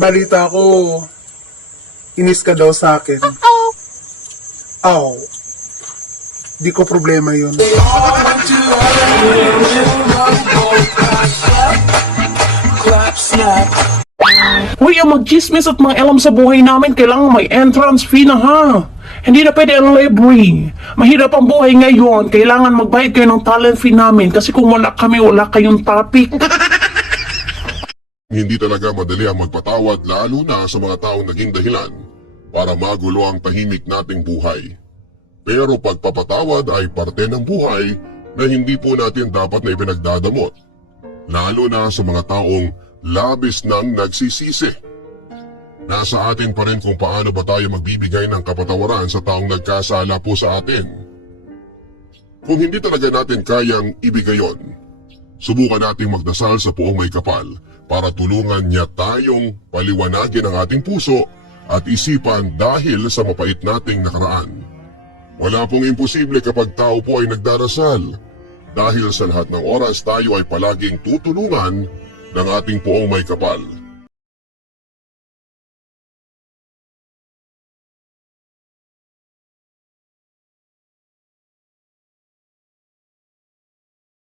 Balita ko, inis ka daw sa akin. Aw, di ko problema yun. Uy, ang mag-chismis at mga alam sa buhay namin, kailangan may entrance fee na ha. Hindi na pwede ang library. Mahirap ang buhay ngayon, kailangan magbayad kayo ng talent fee namin kasi kung wala kami, wala kayong topic. Hindi talaga madali ang magpatawad lalo na sa mga taong naging dahilan para magulo ang tahimik nating buhay. Pero pagpapatawad ay parte ng buhay na hindi po natin dapat na ipinagdadamot. Lalo na sa mga taong labis nang nagsisisi. Nasa atin pa rin kung paano ba tayo magbibigay ng kapatawaran sa taong nagkasala po sa atin. Kung hindi talaga natin kayang ibigay yon, subukan nating magdasal sa Poong May Kapal para tulungan niya tayong paliwanagin ang ating puso at isipan dahil sa mapait nating nakaraan. Wala pong imposible kapag tao po ay nagdarasal. Dahil sa lahat ng oras tayo ay palaging tutulungan ng ating Poong May Kapal.